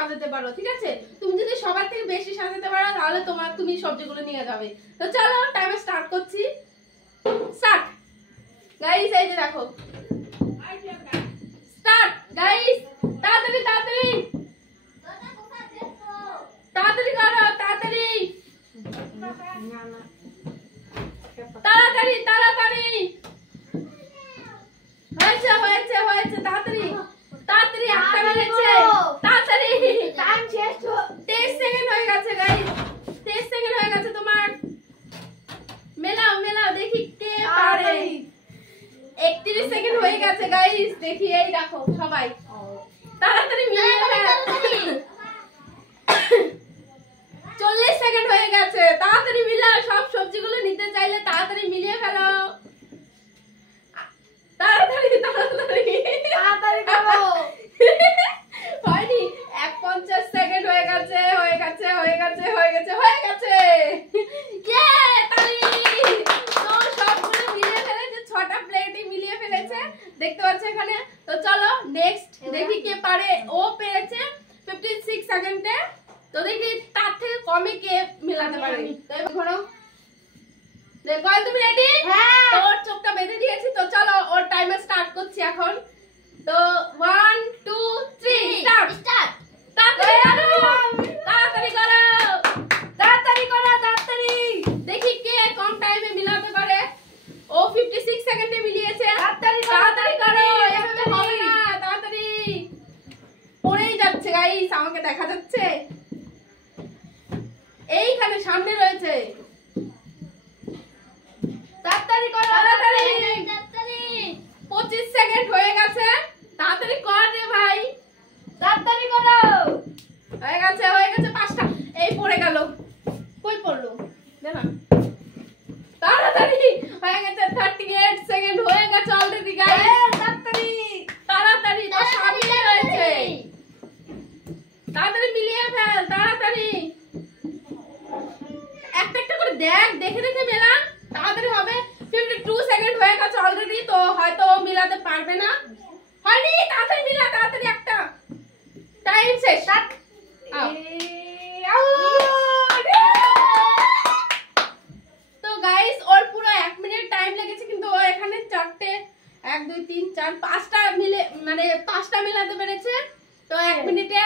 সাজাতে পারো, ঠিক আছে? তুমি যদি সবার থেকে বেশি সাজাতে পারো তাহলে তুমি সবজিগুলো নিয়ে যাবে। তো চলো টাইম স্টার্ট করছি। স্টার্ট গাইস, এই যে দেখো স্টার্ট গাইস, তাড়াতাড়ি তাড়াতাড়ি তাড়াতাড়ি করো, তাড়াতাড়ি তাড়াতাড়ি তাড়াতাড়ি। হয়েছে হয়েছে হয়েছে, তাড়াতাড়ি তাড়াতাড়ি, একটা বেজেছে, তাড়াতাড়ি টাইম শেষ। 23 সেকেন্ড হয়ে গেছে গাইস, 23 সেকেন্ড হয়ে গেছে তোমার। মেলাও মেলাও দেখি কে পারে। 31 সেকেন্ড হয়ে গেছে গাইস, দেখি এই দেখো সবাই তাড়াতাড়ি মিলিয়ে ফেলো। 40 সেকেন্ড হয়ে গেছে, তাড়াতাড়ি মিলাও। সব সবজিগুলো নিতে চাইলে তাড়াতাড়ি মিলিয়ে ফেলো, তাড়াতাড়ি তাড়াতাড়ি তাড়াতাড়ি করো। হয়নি, 51 সেকেন্ড হয়ে গেছে, হয়ে গেছে হয়ে গেছে হয়ে গেছে হয়ে গেছে। ইয়ে তালি, তো সবগুলো মিলিয়ে ফেলেছে, 6টা প্লেটই মিলিয়ে ফেলেছে, দেখতে পাচ্ছ এখানে। তো চলো নেক্সট দেখি কে পারে। ও পেরেছে 56 সেকেন্ডে। তো দেখি তার থেকে কমে কে মিলাতে পারে। তো এবার ঘোরো, দেখো তুমি রেডি? হ্যাঁ, তোর চোখটা বেঁধে দিয়েছি। তো চলো ওর টাইমার স্টার্ট করছি এখন। তো 1 2 3 স্টার্ট। স্টার্ট, তাড়াতাড়ি তাড়াতাড়ি করো, তাড়াতাড়ি করো, তাড়াতাড়ি। দেখি কে কম টাইমে মিলাতে পারে। ও 56 সেকেন্ডে মিলিয়েছে। তাড়াতাড়ি তাড়াতাড়ি করো, এভাবে হবে না, তাড়াতাড়ি। পড়েই যাচ্ছে গাইস, আমাকে দেখা যাচ্ছে, এইখানে সামনে রয়েছে। তাড়াতাড়ি করো, তাড়াতাড়ি তাড়াতাড়ি। 25 সেকেন্ড হয়ে গেছে, তাড়াতাড়ি কর রে ভাই, তাড়াতাড়ি করো। হয়ে গেছে হয়ে গেছে, 5টা। এই পড়ে গেল, কই পড়লো দেখো, তাড়াতাড়ি হয়ে গেছে। 38 সেকেন্ড হয়ে গেছে অলরেডি গাইস, তাড়াতাড়ি তাড়াতাড়ি, তো সামনে রয়েছে, তাড়াতাড়ি মিলিয়ে ফেল, তাড়াতাড়ি। একটা একটা করে দেখ, দেখে দেখে মেলা, তাড়াতাড়ি হবে। 52 সেকেন্ড হয়ে গেছে অলরেডি, তো হয়তো মিলাতে পারবে না। হয়নি, তাড়াতাড়ি মিলা, তাড়াতাড়ি। একটা টাইম শেষ। তো গাইস ওর পুরো 1 মিনিট টাইম লেগেছে, কিন্তু ও এখানে 4টে 1 2 3 4 5টা মিলে মানে 5টা মিলাতে পেরেছে। তো 1 মিনিটে